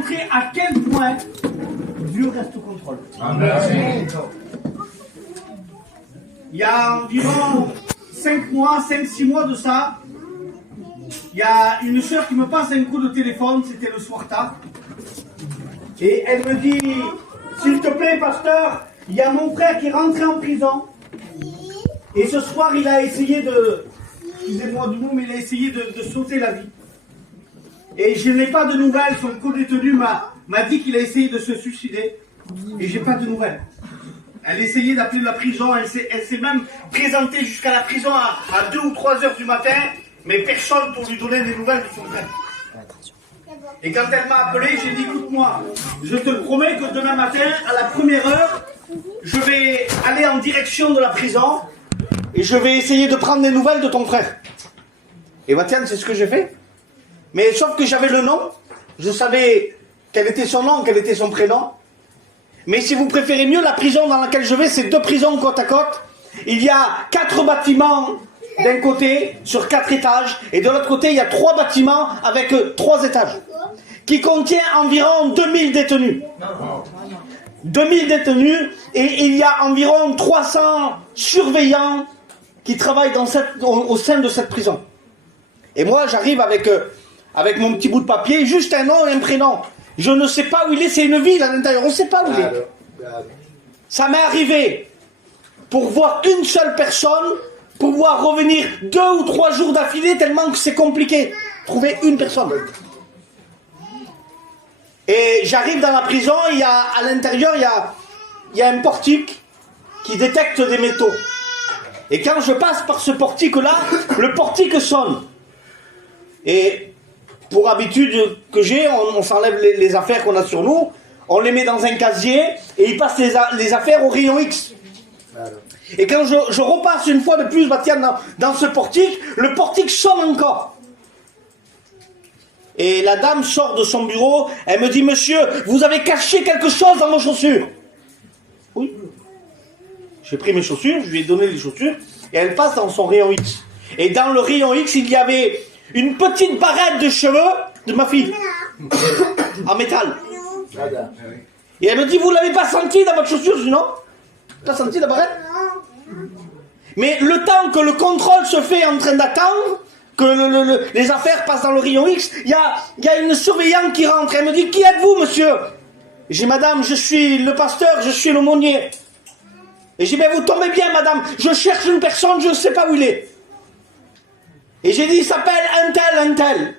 montrer à quel point Dieu reste au contrôle. Amen. Il y a environ 5-6 mois de ça, il y a une sœur qui me passe un coup de téléphone, c'était le soir tard, et elle me dit, s'il te plaît pasteur, il y a mon frère qui est rentré en prison, et ce soir il a essayé de, excusez-moi du mot, mais il a essayé de sauter la vie. Et je n'ai pas de nouvelles, son co-détenu m'a dit qu'il a essayé de se suicider, et j'ai pas de nouvelles. Elle essayait d'appeler la prison, elle s'est même présentée jusqu'à la prison à 2 ou 3 heures du matin, mais personne pour lui donner des nouvelles de son frère. Et quand elle m'a appelé, j'ai dit, écoute-moi, je te promets que demain matin, à la première heure, je vais aller en direction de la prison et je vais essayer de prendre des nouvelles de ton frère. Et tiens, c'est ce que j'ai fait. Mais sauf que j'avais le nom, je savais quel était son nom, quel était son prénom. Mais si vous préférez mieux, la prison dans laquelle je vais, c'est 2 prisons côte à côte. Il y a 4 bâtiments d'un côté, sur 4 étages, et de l'autre côté, il y a 3 bâtiments avec 3 étages, qui contient environ 2000 détenus. 2000 détenus, et il y a environ 300 surveillants qui travaillent au sein de cette prison. Et moi, j'arrive avec mon petit bout de papier, juste un nom et un prénom. Je ne sais pas où il est, c'est une ville à l'intérieur, on ne sait pas où il est. Ça m'est arrivé, pour voir une seule personne, pouvoir revenir 2 ou 3 jours d'affilée, tellement que c'est compliqué. Trouver une personne. Et j'arrive dans la prison, à l'intérieur, il y a un portique qui détecte des métaux. Et quand je passe par ce portique-là, le portique sonne. Et pour habitude que j'ai, on s'enlève les affaires qu'on a sur nous, on les met dans un casier et il passe les affaires au rayon X. Et quand je repasse une fois de plus, dans ce portique, le portique sonne encore. Et la dame sort de son bureau, elle me dit, monsieur, vous avez caché quelque chose dans vos chaussures. Oui. J'ai pris mes chaussures, je lui ai donné les chaussures, et elle passe dans son rayon X. Et dans le rayon X, il y avait une petite barrette de cheveux de ma fille, en métal. Et elle me dit, vous l'avez pas senti dans votre chaussure? Je dis non. Tu as senti la barrette? Mais le temps que le contrôle se fait en train d'attendre, que les affaires passent dans le rayon X, il y a une surveillante qui rentre. Elle me dit, qui êtes-vous, monsieur? J'ai dit, madame, je suis le pasteur, je suis l'aumônier. Et j'ai dit, ben vous tombez bien, madame, je cherche une personne, je ne sais pas où il est. Et j'ai dit, il s'appelle un tel.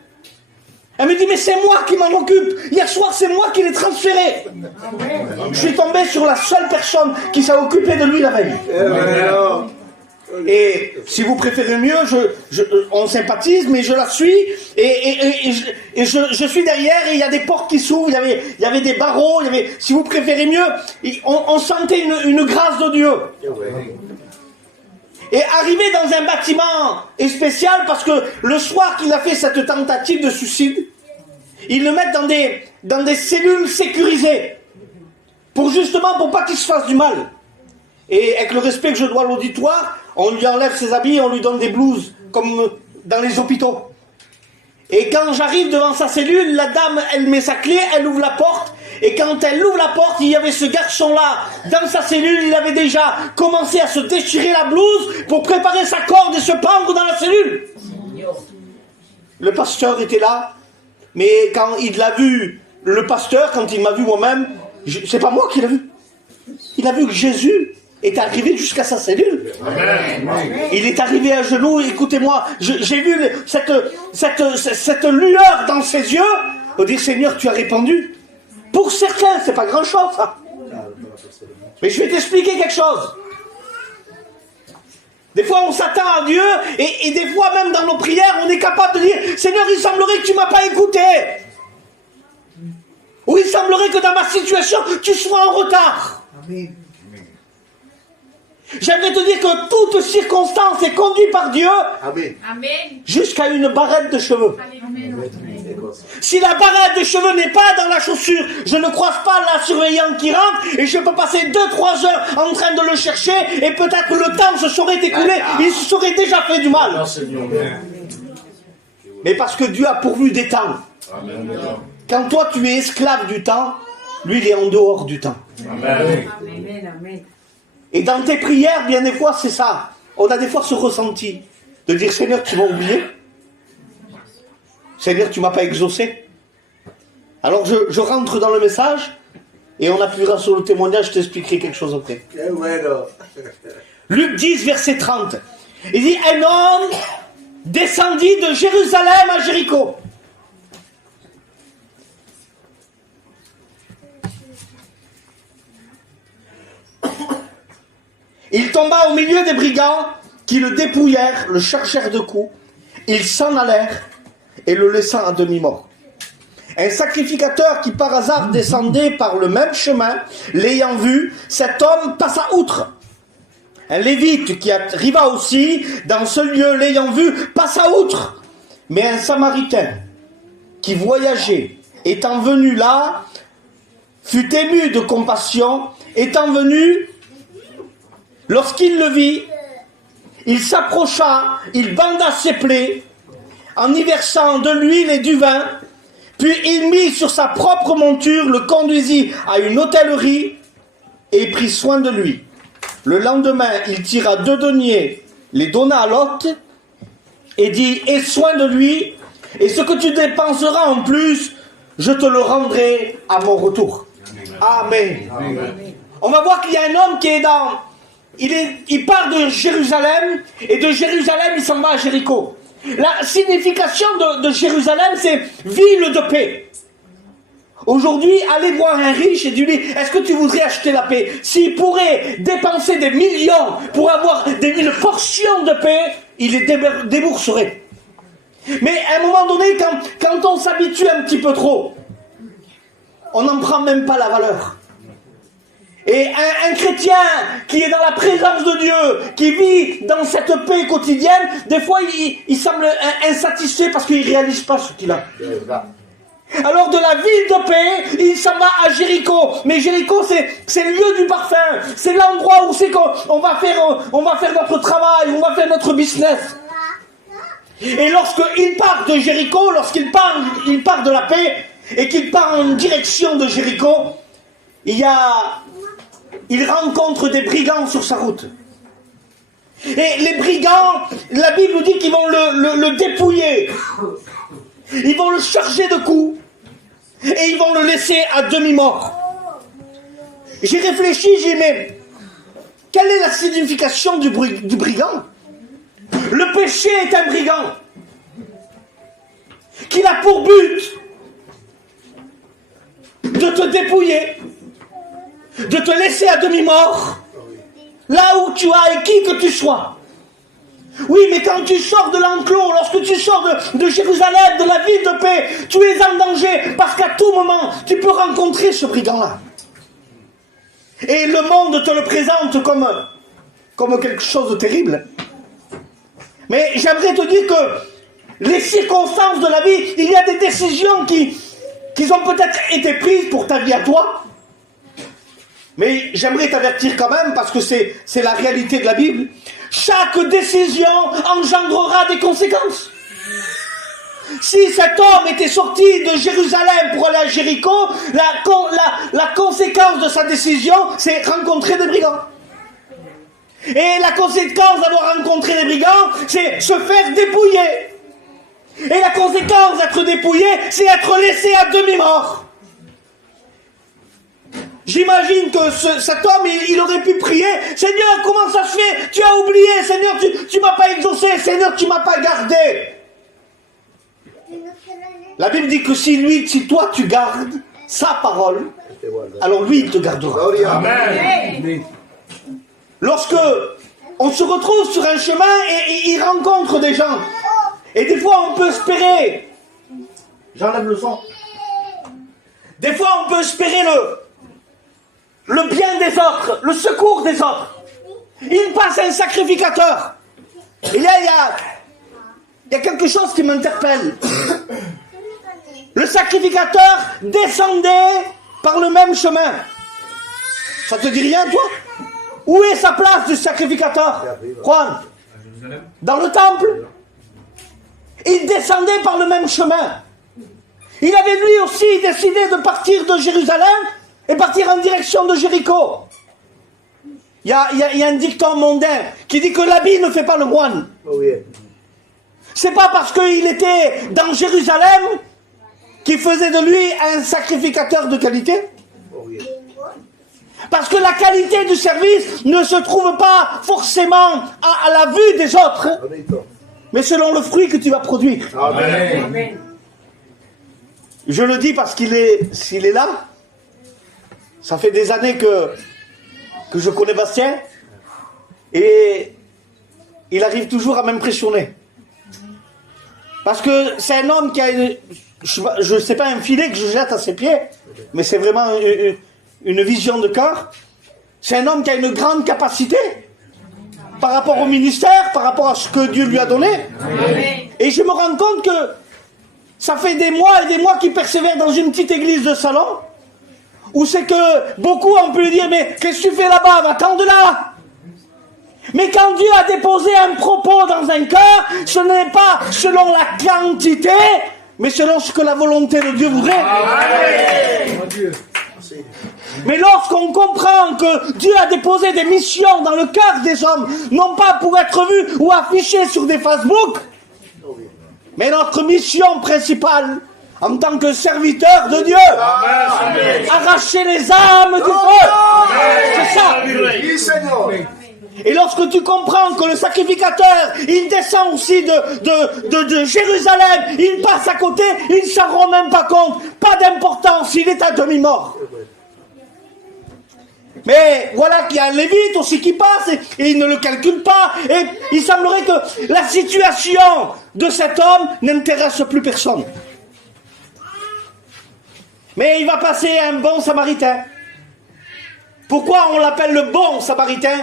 Elle me dit, mais c'est moi qui m'en occupe. Hier soir, c'est moi qui l'ai transféré. Je suis tombé sur la seule personne qui s'est occupée de lui la veille. Et si vous préférez mieux, on sympathise, mais je la suis. Et je suis derrière et il y a des portes qui s'ouvrent, il y avait des barreaux, si vous préférez mieux, on sentait une grâce de Dieu. Et arrivé dans un bâtiment spécial, parce que le soir qu'il a fait cette tentative de suicide, ils le mettent dans des cellules sécurisées, pour pas qu'il se fasse du mal. Et avec le respect que je dois à l'auditoire, on lui enlève ses habits, on lui donne des blouses, comme dans les hôpitaux. Et quand j'arrive devant sa cellule, la dame, elle met sa clé, elle ouvre la porte, et quand elle ouvre la porte, il y avait ce garçon-là, dans sa cellule, il avait déjà commencé à se déchirer la blouse pour préparer sa corde et se pendre dans la cellule. Le pasteur était là, mais quand il l'a vu, le pasteur, quand il m'a vu moi-même, c'est pas moi qui l'ai vu. Il a vu que Jésus est arrivé jusqu'à sa cellule. Amen. Il est arrivé à genoux, écoutez-moi, j'ai vu cette lueur dans ses yeux, on dit, Seigneur, tu as répondu. Pour certains, c'est pas grand-chose, ça. Mais je vais t'expliquer quelque chose. Des fois, on s'attend à Dieu, et des fois, même dans nos prières, on est capable de dire, Seigneur, il semblerait que tu m'as pas écouté. Ou il semblerait que dans ma situation, tu sois en retard. Amen. J'aimerais te dire que toute circonstance est conduite par Dieu. Amen. Jusqu'à une barrette de cheveux. Amen. Si la barrette de cheveux n'est pas dans la chaussure, je ne croise pas la surveillante qui rentre et je peux passer 2-3 heures en train de le chercher et peut-être que le temps se serait écoulé, il se serait déjà fait du mal. Mais parce que Dieu a pourvu des temps. Amen. Quand toi tu es esclave du temps, lui il est en dehors du temps. Amen. Amen. Et dans tes prières, bien des fois c'est ça. On a des fois ce ressenti de dire Seigneur, tu m'as oublié. Seigneur, tu m'as pas exaucé. Alors je rentre dans le message et on appuiera sur le témoignage, je t'expliquerai quelque chose après. Luc 10, verset 30. Il dit, un homme descendit de Jérusalem à Jéricho. Il tomba au milieu des brigands qui le dépouillèrent, le chargèrent de coups. Ils s'en allèrent et le laissant à demi-mort. Un sacrificateur qui par hasard descendait par le même chemin, l'ayant vu, cet homme passa outre. Un lévite qui arriva aussi dans ce lieu, l'ayant vu, passa outre. Mais un samaritain qui voyageait, étant venu là, fut ému de compassion, étant venu, lorsqu'il le vit, il s'approcha, il banda ses plaies, en y versant de l'huile et du vin, puis il mit sur sa propre monture, le conduisit à une hôtellerie et prit soin de lui. Le lendemain, il tira 2 deniers, les donna à l'hôte et dit, aie soin de lui, et ce que tu dépenseras en plus, je te le rendrai à mon retour. Amen. Amen. On va voir qu'il y a un homme qui est dans... Il part de Jérusalem, et de Jérusalem, il s'en va à Jéricho. La signification de Jérusalem, c'est ville de paix. Aujourd'hui, allez voir un riche et dis-lui, est-ce que tu voudrais acheter la paix? S'il pourrait dépenser des millions pour avoir une portion de paix, il les débourserait. Mais à un moment donné, quand on s'habitue un petit peu trop, on n'en prend même pas la valeur. Et un chrétien qui est dans la présence de Dieu, qui vit dans cette paix quotidienne, des fois il semble insatisfait parce qu'il ne réalise pas ce qu'il a. Alors de la ville de paix, il s'en va à Jéricho. Mais Jéricho, c'est le lieu du parfum. C'est l'endroit où c'est qu'on va faire notre travail, on va faire notre business. Et lorsqu'il part de Jéricho, lorsqu'il part de la paix, et qu'il part en direction de Jéricho, il rencontre des brigands sur sa route. Et les brigands, la Bible nous dit qu'ils vont le dépouiller. Ils vont le charger de coups. Et ils vont le laisser à demi-mort. J'ai réfléchi, j'ai dit, mais quelle est la signification du brigand? Le péché est un brigand. Qu'il a pour but de te dépouiller, de te laisser à demi-mort, là où tu as et qui que tu sois. Oui, mais quand tu sors de l'enclos, lorsque tu sors de Jérusalem, de la ville de paix, tu es en danger, parce qu'à tout moment, tu peux rencontrer ce brigand-là. Et le monde te le présente comme quelque chose de terrible. Mais j'aimerais te dire que les circonstances de la vie, il y a des décisions qui ont peut-être été prises pour ta vie à toi. Mais j'aimerais t'avertir quand même, parce que c'est la réalité de la Bible. Chaque décision engendrera des conséquences. Si cet homme était sorti de Jérusalem pour aller à Jéricho, la conséquence de sa décision, c'est rencontrer des brigands. Et la conséquence d'avoir rencontré des brigands, c'est se faire dépouiller. Et la conséquence d'être dépouillé, c'est être laissé à demi-mort. J'imagine que cet homme, il aurait pu prier, Seigneur, comment ça se fait? Tu as oublié, Seigneur, tu m'as pas exaucé, Seigneur, tu m'as pas gardé. La Bible dit que si toi tu gardes sa parole, alors lui il te gardera. Amen. Lorsque on se retrouve sur un chemin et il rencontre des gens, et des fois on peut espérer, j'enlève le son, des fois on peut espérer le bien des autres, le secours des autres. Il passe un sacrificateur. Et là, il y a quelque chose qui m'interpelle. Le sacrificateur descendait par le même chemin. Ça te dit rien, toi? Où est sa place du sacrificateur, Juan? Dans le temple. Il descendait par le même chemin. Il avait lui aussi décidé de partir de Jérusalem et partir en direction de Jéricho. Il y a un dicton mondain qui dit que l'habit ne fait pas le moine. Oh oui. C'est pas parce qu'il était dans Jérusalem qu'il faisait de lui un sacrificateur de qualité. Oh oui. Parce que la qualité du service ne se trouve pas forcément à la vue des autres, mais selon le fruit que tu vas produire. Amen. Amen. Je le dis parce s'il est là, ça fait des années que je connais Bastien, et il arrive toujours à m'impressionner. Parce que c'est un homme qui a je ne sais pas, un filet que je jette à ses pieds, mais c'est vraiment une vision de cœur. C'est un homme qui a une grande capacité par rapport au ministère, par rapport à ce que Dieu lui a donné. Amen. Et je me rends compte que ça fait des mois et des mois qu'il persévère dans une petite église de salon, où c'est que beaucoup ont pu lui dire, mais qu'est-ce que tu fais là-bas, va-t'en de là. Mais quand Dieu a déposé un propos dans un cœur, ce n'est pas selon la quantité, mais selon ce que la volonté de Dieu voudrait. Mais lorsqu'on comprend que Dieu a déposé des missions dans le cœur des hommes, non pas pour être vus ou affichés sur des Facebook, mais notre mission principale, en tant que serviteur de Dieu, arracher les âmes du feu. C'est ça. Oui, Seigneur. Et lorsque tu comprends que le sacrificateur, il descend aussi de Jérusalem, il passe à côté, ils ne s'en rendent même pas compte, pas d'importance, il est à demi-mort. Mais voilà qu'il y a un lévite aussi qui passe et il ne le calcule pas. Et il semblerait que la situation de cet homme n'intéresse plus personne. Mais il va passer un bon samaritain. Pourquoi on l'appelle le bon samaritain?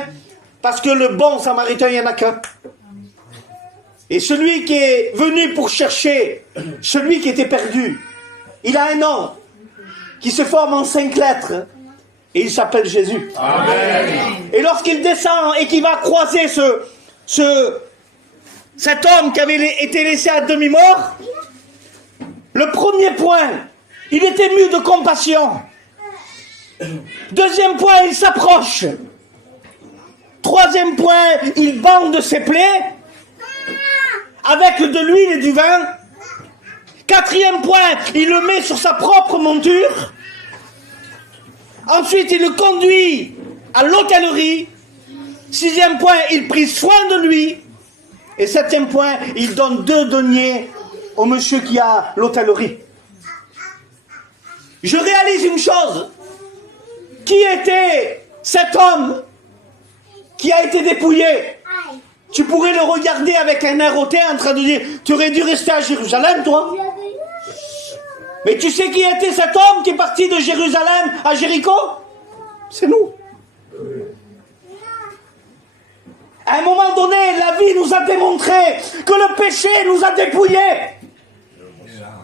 Parce que le bon samaritain, il n'y en a qu'un. Et celui qui est venu pour chercher, celui qui était perdu, il a un nom qui se forme en 5 lettres. Et il s'appelle Jésus. Amen. Et lorsqu'il descend et qu'il va croiser cet homme qui avait été laissé à demi-mort, le premier point, il est ému de compassion. Deuxième point, il s'approche. Troisième point, il bande ses plaies avec de l'huile et du vin. Quatrième point, il le met sur sa propre monture. Ensuite, il le conduit à l'hôtellerie. Sixième point, il prit soin de lui. Et septième point, il donne 2 deniers au monsieur qui a l'hôtellerie. Je réalise une chose. Qui était cet homme qui a été dépouillé? Tu pourrais le regarder avec un air hautain en train de dire, tu aurais dû rester à Jérusalem, toi? Mais tu sais qui était cet homme qui est parti de Jérusalem à Jéricho? C'est nous. À un moment donné, la vie nous a démontré que le péché nous a dépouillés.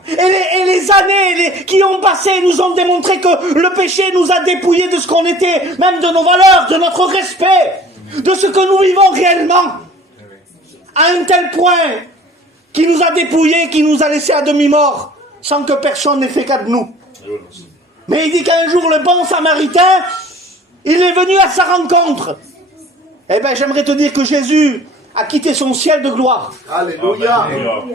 Et les années qui ont passé nous ont démontré que le péché nous a dépouillés de ce qu'on était, même de nos valeurs, de notre respect, de ce que nous vivons réellement. À un tel point qui nous a dépouillés, qui nous a laissés à demi-mort, sans que personne n'ait fait cas de nous. Mais il dit qu'un jour, le bon samaritain, il est venu à sa rencontre. Eh bien, j'aimerais te dire que Jésus a quitté son ciel de gloire. Alléluia.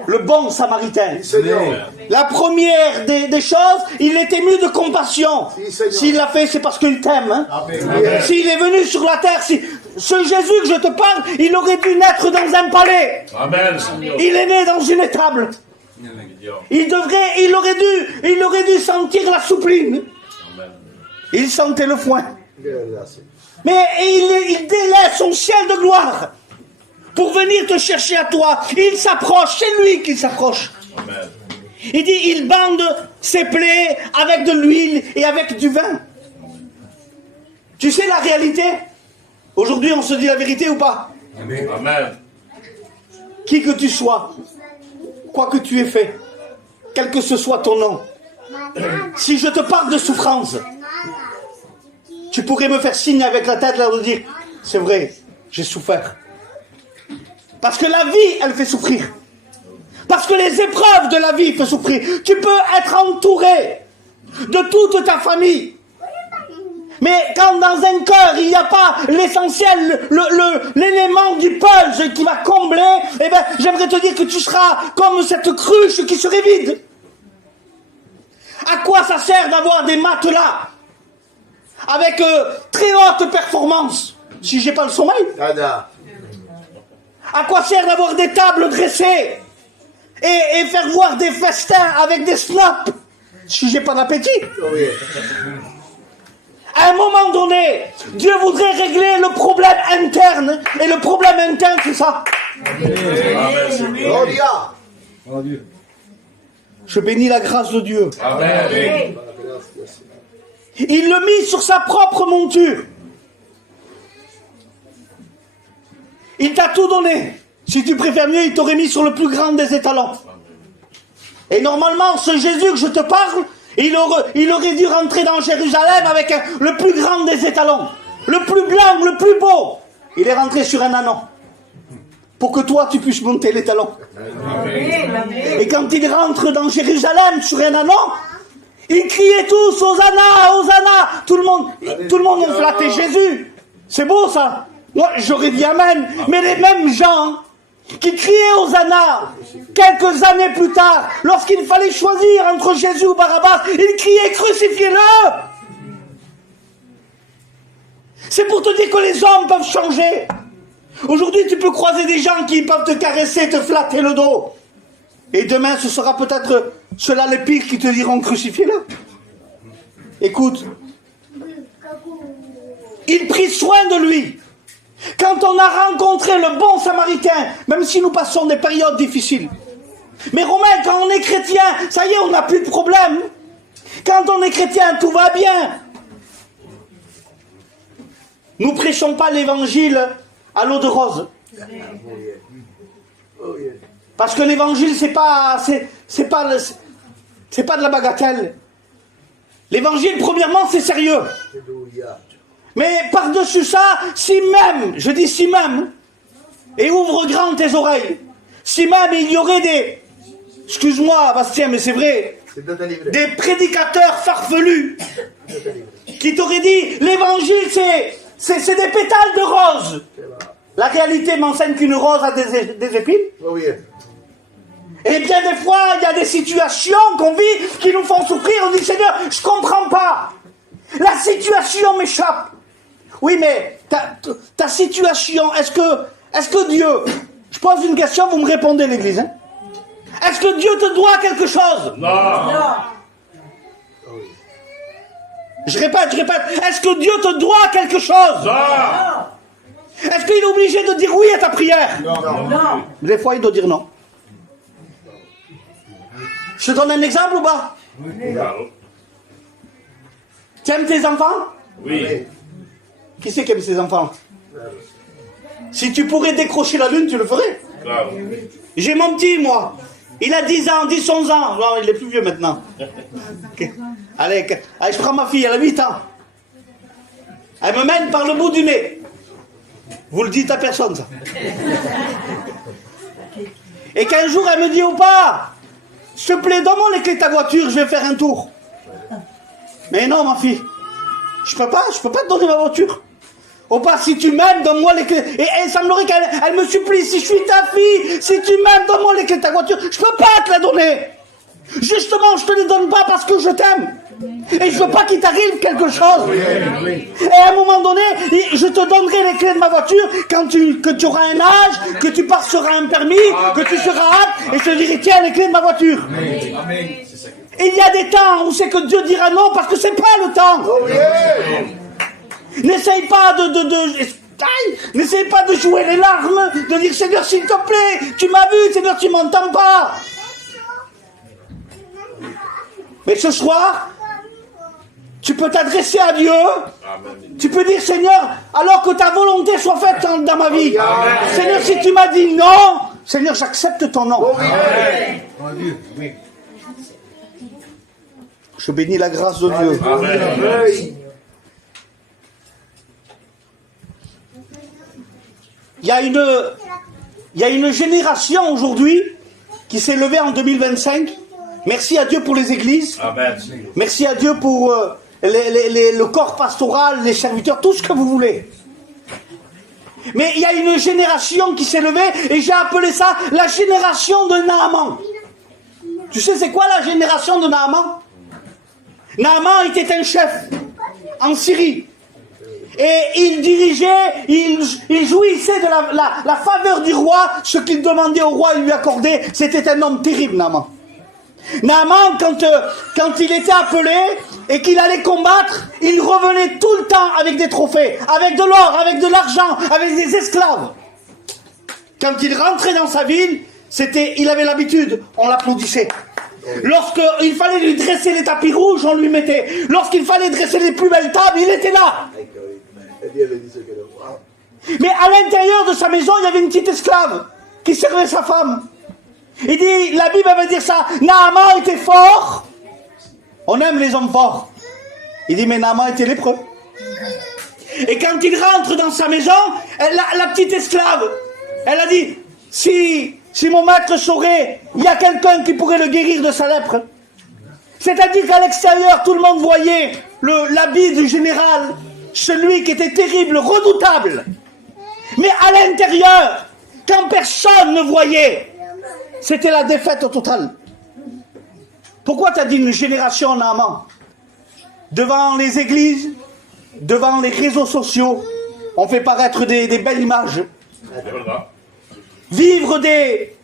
Le bon samaritain. Oui, Seigneur. La première des choses, il est ému de compassion. Oui, Seigneur. S'il l'a fait, c'est parce qu'il t'aime. Hein? Amen. S'il est venu sur la terre, ce Jésus que je te parle, il aurait dû naître dans un palais. Amen. Il est né dans une étable. Il aurait dû sentir la soupline. Il sentait le foin. Mais il délaisse son ciel de gloire pour venir te chercher à toi. Il s'approche, c'est lui qui s'approche. Amen. Il dit, il bande ses plaies avec de l'huile et avec du vin. Tu sais la réalité? Aujourd'hui, on se dit la vérité ou pas? Amen. Qui que tu sois, quoi que tu aies fait, quel que ce soit ton nom, si je te parle de souffrance, tu pourrais me faire signe avec la tête là de dire, c'est vrai, j'ai souffert. Parce que la vie, elle fait souffrir. Parce que les épreuves de la vie font souffrir. Tu peux être entouré de toute ta famille. Mais quand dans un cœur, il n'y a pas l'essentiel, l'élément du punch qui va combler, eh ben, j'aimerais te dire que tu seras comme cette cruche qui serait vide. À quoi ça sert d'avoir des matelas avec très haute performance si j'ai pas le sommeil? Nada. À quoi sert d'avoir des tables dressées et faire voir des festins avec des snaps si j'ai pas d'appétit? Oui. À un moment donné, Dieu voudrait régler le problème interne. Et le problème interne, c'est ça. Gloria. Je bénis la grâce de Dieu. Amen. Il le mit sur sa propre monture. Il t'a tout donné. Si tu préfères mieux, il t'aurait mis sur le plus grand des étalons. Et normalement, ce Jésus que je te parle, il aurait dû rentrer dans Jérusalem avec le plus grand des étalons. Le plus blanc, le plus beau. Il est rentré sur un anon. Pour que toi, tu puisses monter l'étalon. Et quand il rentre dans Jérusalem sur un anon, ils criaient tous, Hosanna, Hosanna. Tout le monde flattait Jésus. C'est beau ça. Moi, j'aurais dit Amen. Mais les mêmes gens qui criaient Hosanna, quelques années plus tard, lorsqu'il fallait choisir entre Jésus ou Barabbas, ils criaient crucifiez-le. C'est pour te dire que les hommes peuvent changer. Aujourd'hui, tu peux croiser des gens qui peuvent te caresser, te flatter le dos. Et demain, ce sera peut-être ceux-là les pires qui te diront crucifiez-le. Écoute, il prit soin de lui. Quand on a rencontré le bon Samaritain, même si nous passons des périodes difficiles. Mais Romain, quand on est chrétien, ça y est, on n'a plus de problème. Quand on est chrétien, tout va bien. Nous prêchons pas l'évangile à l'eau de rose. Parce que l'évangile, c'est pas de la bagatelle. L'évangile, premièrement, c'est sérieux. Mais par-dessus ça, si même, je dis si même, et ouvre grand tes oreilles, si même il y aurait des, excuse-moi Bastien, mais c'est vrai, des prédicateurs farfelus qui t'auraient dit, l'évangile c'est des pétales de rose. La réalité m'enseigne qu'une rose a des épines. Et bien des fois, il y a des situations qu'on vit qui nous font souffrir. On dit, Seigneur, je comprends pas. La situation m'échappe. Oui, mais ta situation, est-ce que Dieu... Je pose une question, vous me répondez, l'Église. Hein? Est-ce que Dieu te doit quelque chose? Non. Je répète. Est-ce que Dieu te doit quelque chose? Non. Est-ce qu'il est obligé de dire oui à ta prière? Non. Des fois, il doit dire non. Je te donne un exemple ou pas? Tu aimes tes enfants? Oui. Qui c'est qui aime ses enfants? Si tu pourrais décrocher la lune, tu le ferais. Claro. J'ai mon petit, moi. Il a 10 ans, 10, 11 ans. Non, il est plus vieux maintenant. Okay. Allez, je prends ma fille, elle a 8 ans. Elle me mène par le bout du nez. Vous le dites à personne, ça. Et qu'un jour, elle me dit, oh pas, s'il te plaît, donne-moi les clés de ta voiture, je vais faire un tour. Mais non, ma fille. Je peux pas te donner ma voiture. Oh pas, si tu m'aimes, donne-moi les clés. Et il semblerait qu'elle me supplie, si je suis ta fille, si tu m'aimes, donne-moi les clés de ta voiture. Je peux pas te la donner. Justement, je te les donne pas parce que je t'aime. Et je veux pas qu'il t'arrive quelque chose. Et à un moment donné, je te donnerai les clés de ma voiture que tu auras un âge, que tu passeras un permis, que tu seras apte, et je te dirai, tiens, les clés de ma voiture. Et il y a des temps où c'est que Dieu dira non parce que c'est pas le temps. N'essaye pas n'essaye pas de jouer les larmes, de dire Seigneur s'il te plaît, tu m'as vu, Seigneur tu m'entends pas. Mais ce soir, tu peux t'adresser à Dieu. Amen. Tu peux dire Seigneur, alors que ta volonté soit faite dans ma vie. Amen. Seigneur, si tu m'as dit non, Seigneur, j'accepte ton non. Amen. Je bénis la grâce de Dieu. Amen. Il y a une génération aujourd'hui qui s'est levé en 2025. Merci à Dieu pour les églises. Amen. Merci à Dieu pour le corps pastoral, les serviteurs, tout ce que vous voulez. Mais il y a une génération qui s'est levée et j'ai appelé ça la génération de Naaman. Tu sais c'est quoi la génération de Naaman? Naaman était un chef en Syrie. Et il dirigeait, il jouissait de la faveur du roi. Ce qu'il demandait au roi, il lui accordait. C'était un homme terrible, Naaman. Naaman, quand il était appelé et qu'il allait combattre, il revenait tout le temps avec des trophées, avec de l'or, avec de l'argent, avec des esclaves. Quand il rentrait dans sa ville, il avait l'habitude, on l'applaudissait. Lorsqu'il fallait lui dresser les tapis rouges, on lui mettait. Lorsqu'il fallait dresser les plus belles tables, il était là. Mais à l'intérieur de sa maison, il y avait une petite esclave qui servait sa femme. Il dit, la Bible va dire ça, Naaman était fort. On aime les hommes forts. Il dit, mais Naaman était lépreux. Et quand il rentre dans sa maison, la petite esclave, elle a dit, si mon maître saurait, il y a quelqu'un qui pourrait le guérir de sa lèpre. C'est-à-dire qu'à l'extérieur, tout le monde voyait l'habit du général, celui qui était terrible, redoutable. Mais à l'intérieur, quand personne ne voyait, c'était la défaite totale. Pourquoi tu as dit une génération Naaman? Devant les églises, devant les réseaux sociaux, on fait paraître des belles images. Vivre des...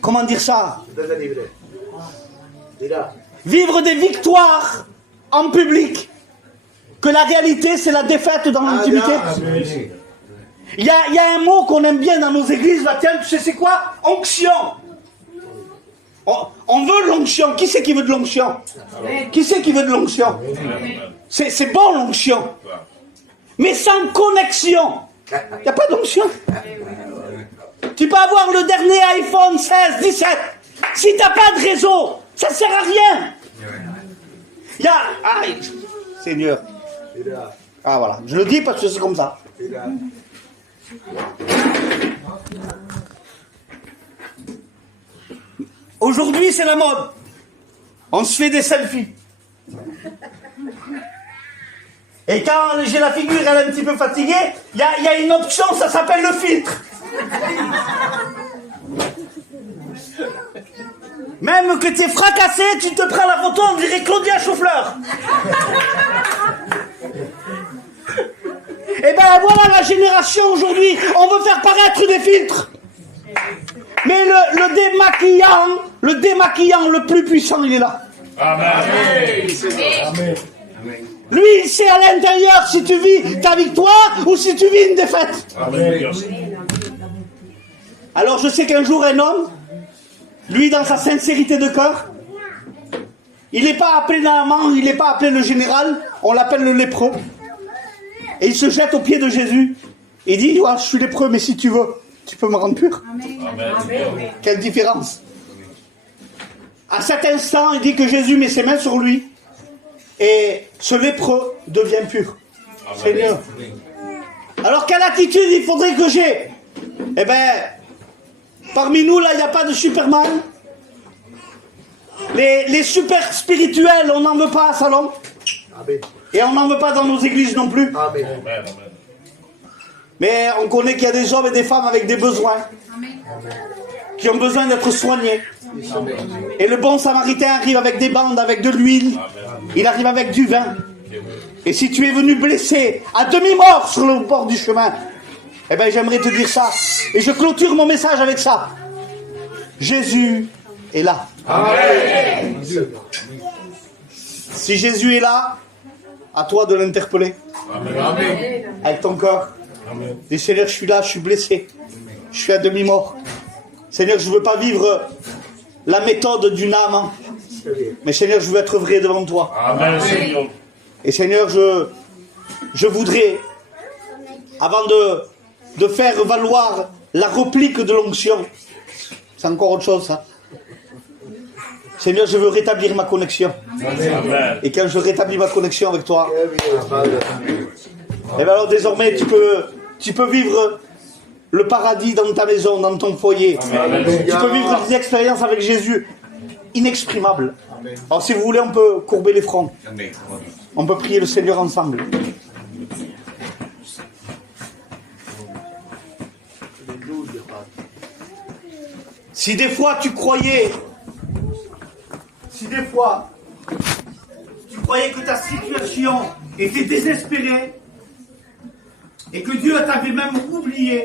Comment dire ça? Vivre des victoires en public. Que la réalité, c'est la défaite dans l'intimité. Il y a un mot qu'on aime bien dans nos églises, là, tiens, tu sais c'est quoi? Onction. On veut l'onction. Qui c'est qui veut de l'onction? Qui c'est qui veut de l'onction? C'est bon l'onction. Mais sans connexion. Il n'y a pas d'onction. Tu peux avoir le dernier iPhone 16, 17. Si tu n'as pas de réseau, ça ne sert à rien. Il y a... Ah, Seigneur. Ah voilà, je le dis parce que c'est comme ça. Aujourd'hui, c'est la mode. On se fait des selfies. Et quand j'ai la figure, elle est un petit peu fatiguée, il y a une option, ça s'appelle le filtre. Même que tu es fracassé, tu te prends la photo, on dirait Claudia Chauffleur. Et ben voilà la génération aujourd'hui, on veut faire paraître des filtres. Mais le démaquillant le plus puissant, il est là. Amen. Amen. Lui, il sait à l'intérieur si tu vis ta victoire ou si tu vis une défaite. Amen. Alors je sais qu'un jour un homme, lui dans sa sincérité de cœur, il n'est pas appelé Naaman, il n'est pas appelé le général, on l'appelle le lépreux. Et il se jette aux pieds de Jésus. Il dit, ouais, je suis lépreux, mais si tu veux, tu peux me rendre pur. Amen. Quelle différence. À cet instant, il dit que Jésus met ses mains sur lui. Et ce lépreux devient pur. Amen. Seigneur. Alors quelle attitude il faudrait que j'ai? Eh bien, parmi nous, là, il n'y a pas de Superman. Les super spirituels, on n'en veut pas à Salon. Amen. Et on n'en veut pas dans nos églises non plus. Amen. Amen. Mais on connaît qu'il y a des hommes et des femmes avec des besoins. Qui ont besoin d'être soignés. Et le bon samaritain arrive avec des bandes, avec de l'huile. Il arrive avec du vin. Et si tu es venu blessé, à demi-mort sur le bord du chemin, eh bien j'aimerais te dire ça. Et je clôture mon message avec ça. Jésus est là. Amen. Si Jésus est là, à toi de l'interpeller. Amen. Avec ton corps. Amen. Dis Seigneur, je suis là, je suis blessé. Je suis à demi-mort. Seigneur, je ne veux pas vivre la méthode du Naaman. Mais Seigneur, je veux être vrai devant toi. Amen, Seigneur. Et Seigneur, je voudrais, avant de faire valoir la réplique de l'onction, c'est encore autre chose ça. Seigneur, je veux rétablir ma connexion. Amen. Et quand je rétablis ma connexion avec toi, et bien alors désormais tu peux vivre le paradis dans ta maison, dans ton foyer. Tu peux vivre des expériences avec Jésus inexprimables. Alors si vous voulez, on peut courber les fronts. On peut prier le Seigneur ensemble. Si des fois tu croyais que ta situation était désespérée et que Dieu t'avait même oublié,